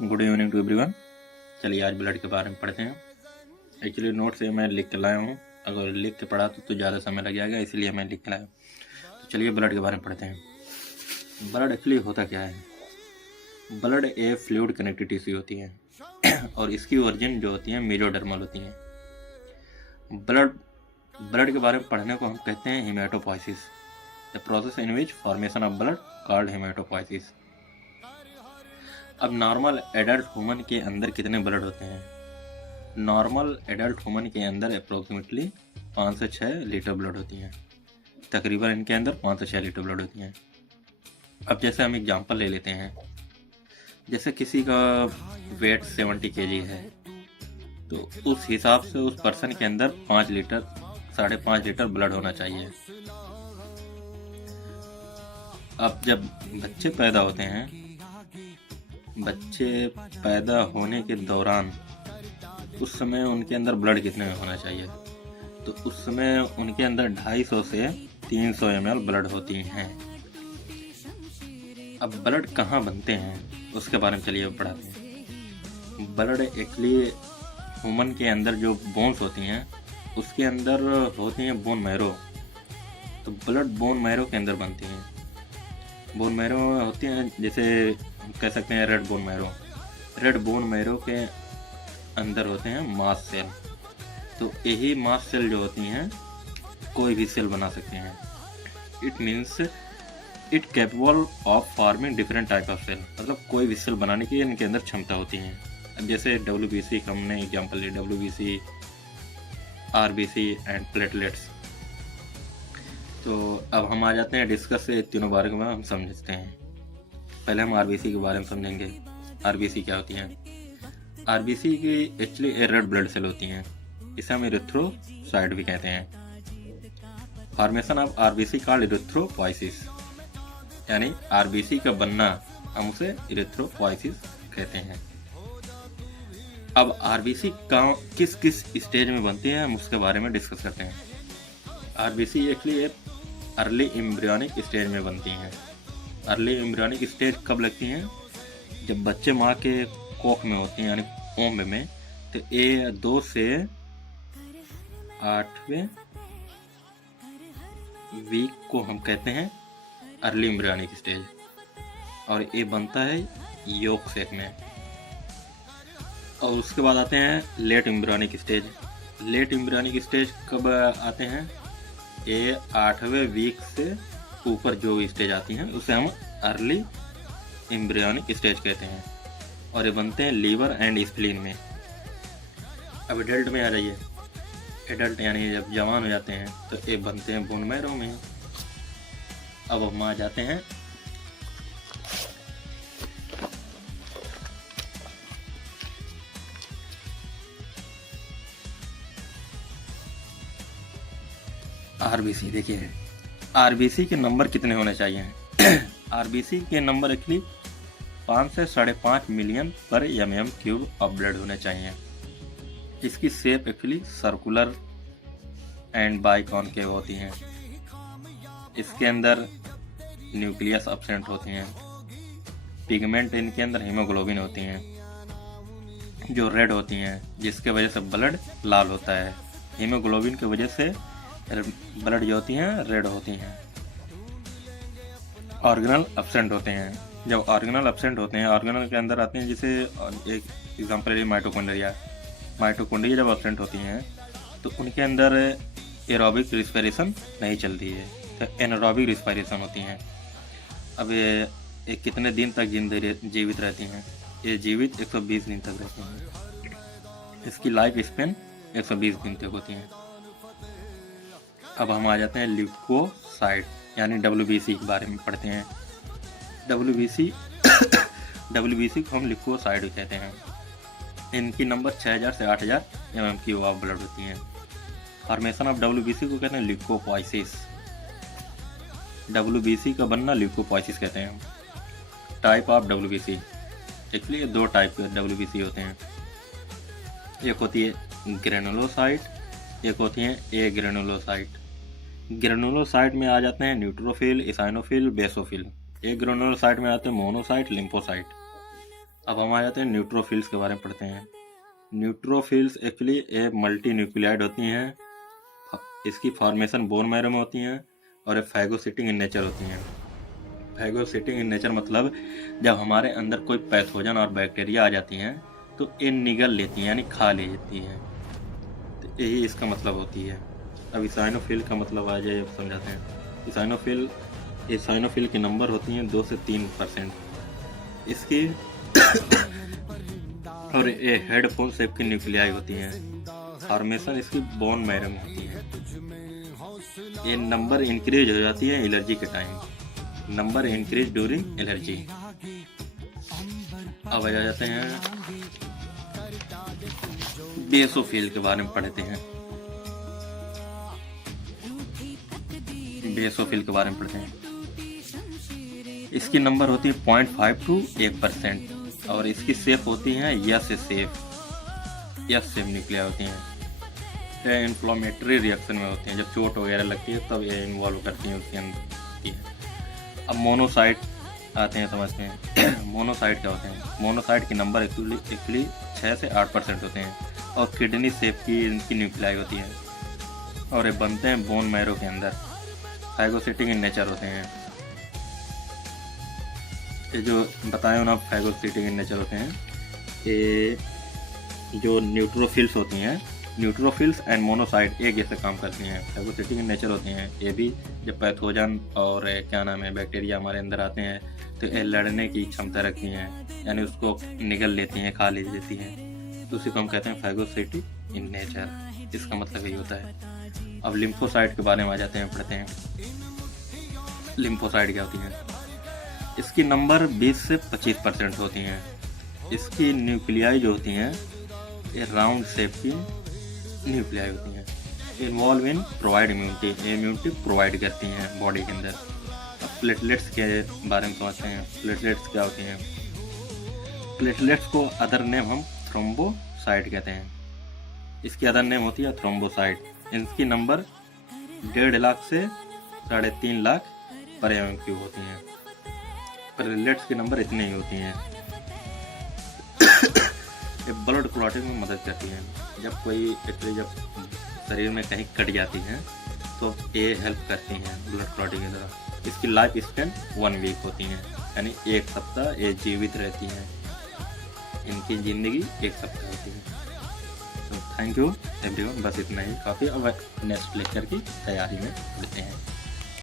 Good evening to everyone. चलिए आज blood के बारे में पढ़ते हैं। एक्चुअली नोट से मैं लिख के लाया हूँ, अगर लिख के पढ़ा तो ज़्यादा समय लग जाएगा, इसलिए मैं लिख के लाया हूँ। तो चलिए ब्लड के बारे में पढ़ते हैं। ब्लड एक्चुअली होता क्या है? ब्लड ए फ्लूइड कनेक्टिव टिश्यू होती है और इसकी ओरिजिन जो होती है मेजोडर्मल होती है। ब्लड के बारे में पढ़ने को हम कहते हैं haematopoiesis, the process in which formation of blood called haematopoiesis. अब नॉर्मल एडल्ट ह्यूमन के अंदर कितने ब्लड होते हैं? नॉर्मल एडल्ट ह्यूमन के अंदर अप्रोक्सीमेटली 5 से 6 लीटर ब्लड होती हैं। तकरीबन इनके अंदर 5 से 6 लीटर ब्लड होती हैं। अब जैसे हम एग्जांपल ले लेते हैं, जैसे किसी का वेट 70 kg है तो उस हिसाब से उस पर्सन के अंदर 5 लीटर 5.5 लीटर ब्लड होना चाहिए। अब जब बच्चे पैदा होते हैं, बच्चे पैदा होने के दौरान उस समय उनके अंदर ब्लड कितने होना चाहिए? तो उस समय उनके अंदर 250 से 300 ml ब्लड होती हैं। अब ब्लड कहाँ बनते हैं उसके बारे में चलिए पढ़ाते हैं। ब्लड एक्चुअली ह्यूमन के अंदर जो बोन्स होती हैं उसके अंदर होती हैं बोन मैरो। तो ब्लड बोन मैरो के अंदर बनती हैं। बोन मैरो होती हैं, जैसे कह सकते हैं red bone marrow. Red bone marrow के अंदर होते हैं मास सेल। तो यही मास सेल जो होती हैं कोई भी सेल बना सकते हैं। It means it capable of forming different type of cell, मतलब कोई भी सेल बनाने की इनके अंदर क्षमता होती है। अब जैसे WBC का हमने एग्जाम्पल लिया, WBC, RBC एंड प्लेटलेट्स। तो अब हम आ जाते हैं डिस्कस से तीनों बारे में हम समझते हैं। पहले हम RBC के बारे में समझेंगे। RBC क्या होती हैं? RBC की एक्चुअली रेड ब्लड सेल होती हैं, इसे हम इरिथ्रोसाइट भी कहते हैं। Formation of RBC called erythropoiesis, यानी RBC का बनना हम उसे इरिथ्रोपोइसिस कहते हैं। अब RBC का किस किस स्टेज में बनती है हम उसके बारे में डिस्कस करते हैं। RBC actually early embryonic stage में बनती हैं। अर्ली एम्ब्रियोनिक स्टेज कब लगती हैं? जब बच्चे माँ के कोख में होती हैं, यानी ओम्ब में। तो 2 से 8वें वीक को हम कहते हैं अर्ली एम्ब्रियोनिक स्टेज, और ये बनता है योक सेक में। और उसके बाद आते हैं late embryonic stage. Late embryonic stage कब आते हैं? 8वें वीक से ऊपर जो स्टेज आती हैं उसे हम अर्ली एम्ब्रियोनिक स्टेज कहते हैं, और ये बनते हैं लीवर एंड स्प्लीन में। अब एडल्ट में आ जाइए। एडल्ट यानी जब जवान हो जाते हैं तो ये बनते हैं बोन मैरो में। अब हम आ जाते हैं RBC। देखिए RBC के नंबर कितने होने चाहिए? RBC के नंबर एक्चुअली 5 से 5.5 मिलियन पर mm³ ऑफ ब्लड होने चाहिए। इसकी shape actually circular and biconcave होती हैं। इसके अंदर न्यूक्लियस एब्सेंट होती हैं। पिगमेंट इनके अंदर हीमोग्लोबिन होती हैं जो रेड होती हैं, जिसके वजह से ब्लड लाल होता है। हीमोग्लोबिन की वजह से ब्लड जो होती हैं रेड होती हैं। ऑर्गेनल एब्सेंट होते हैं। जब ऑर्गेनल एब्सेंट होते हैं, ऑर्गेनल के अंदर आते हैं, जैसे एक एग्जांपल है माइटोकॉन्ड्रिया। माइटोकॉन्ड्रिया जब एब्सेंट होती हैं तो उनके अंदर एरोबिक रिस्पिरेशन नहीं चलती है, तो एनारोबिक रिस्पिरेशन होती हैं। अब ये कितने दिन तक जीवित रहती हैं? ये जीवित 120 दिन तक रहती हैं। इसकी लाइफ स्पेन 120 दिन तक होती हैं। अब हम आ जाते हैं ल्यूकोसाइट यानी WBC के बारे में पढ़ते हैं। WBC को हम ल्यूकोसाइट कहते हैं। इनकी नंबर 6000 से 8000 mm³ ऑफ ब्लड होती हैं। फॉर्मेशन ऑफ WBC को कहते हैं ल्यूकोपोइसिस। WBC का बनना ल्यूकोपोइसिस कहते हैं। Type of WBC, actually 2 type के WBC होते हैं। एक होती है ग्रेनुलोसाइट, एक होती है ए ग्रेनुलोसाइट। ग्रेनुलोसाइट में आ जाते हैं न्यूट्रोफिल, इसाइनोफिल, बेसोफिल। एक ग्रेनुलोसाइट में आते हैं मोनोसाइट, लिम्फोसाइट। अब हम आ जाते हैं न्यूट्रोफिल्स के बारे में पढ़ते हैं। Neutrophils actually a multi nuclide होती हैं। इसकी फॉर्मेशन बोन मैरो में होती हैं और ये फैगोसिटिंग इन नेचर होती हैं। फैगोसिटिंग इन नेचर मतलब जब हमारे अंदर कोई पैथोजन और बैक्टीरिया आ जाती हैं तो ये निगल लेती हैं, यानी खा लेती हैं। तो यही इसका मतलब होती है। अब इसाइनोफिल का मतलब आ जाए, अब समझाते हैं। इसाइनोफिल की नंबर होती हैं 2 से 3%। इसकी और ये हेडफोन शेप की न्यूक्लियाई होती हैं। फॉर्मेशन इसकी बोन मैरो में होती है। ये नंबर इंक्रीज हो जाती है एलर्जी के time. Number increase during allergy. अब आ जाते हैं बेसोफिल के बारे में पढ़ते हैं। बेसोफिल के बारे में पढ़ते हैं। इसकी नंबर होती है 0.5 to 1% और इसकी शेप होती है यस शेप न्यूक्लिया होती हैं। ये इन्फ्लामेटरी रिएक्शन में होती हैं। जब चोट वगैरह लगती है तब ये इन्वॉल्व करती हैं उसके अंदर होती है। अब मोनोसाइट आते हैं, समझते हैं। मोनोसाइट क्या होते हैं? मोनोसाइट की नंबर एक्चुअली 6 से 8% होते हैं और किडनी शेप की इनकी न्यूक्लियाई होती है और ये बनते हैं बोन मैरो के अंदर। फैगोसिटिक इन नेचर होते हैं। ये जो बताए ना फैगोसिटिक इन नेचर होते हैं, ये जो न्यूट्रोफिल्स होती हैं, न्यूट्रोफिल्स एंड मोनोसाइट एक जैसे काम करती हैं। फैगोसिटिक इन नेचर होती हैं। ये भी जब पैथोजन और क्या नाम है बैक्टीरिया हमारे अंदर आते हैं तो ये लड़ने की क्षमता रखती हैं, यानी उसको निगल लेती हैं, खा लेती हैं। तो उसी को हम कहते हैं फैगोसिटिक इन नेचर। इसका मतलब यही होता है। अब लिम्फोसाइट के बारे में आ जाते हैं, पढ़ते हैं। लिम्फोसाइट क्या होती हैं? इसकी नंबर 20 से 25% होती हैं। इसकी न्यूक्लियाई जो होती हैं ये राउंड शेप की न्यूक्लियाई होती हैं। Involve in provide immunity provide करती हैं बॉडी के अंदर। अब प्लेटलेट्स के बारे में समझते हैं। प्लेटलेट्स क्या होती हैं? प्लेटलेट्स को अदर नेम हम थ्रोम्बोसाइट कहते हैं। इसकी अदर नेम होती है थ्रोम्बोसाइट। इनकी नंबर 1.5 लाख से 3.5 लाख पर mm³ होती हैं। प्लेटलेट्स की नंबर इतनी ही होती हैं। ये ब्लड क्लॉटिंग में मदद करती हैं। जब कोई जब शरीर में कहीं कट जाती है तो ये हेल्प करती हैं ब्लड क्लॉटिंग की तरह। इसकी लाइफ स्पैन 1 वीक होती है, यानी 1 सप्ताह ये जीवित रहती हैं। इनकी ज़िंदगी 1 सप्ताह होती है। तो थैंक यू एवरीवन, बस इतना ही काफ़ी। अब नेक्स्ट लेक्चर की तैयारी में लेते हैं।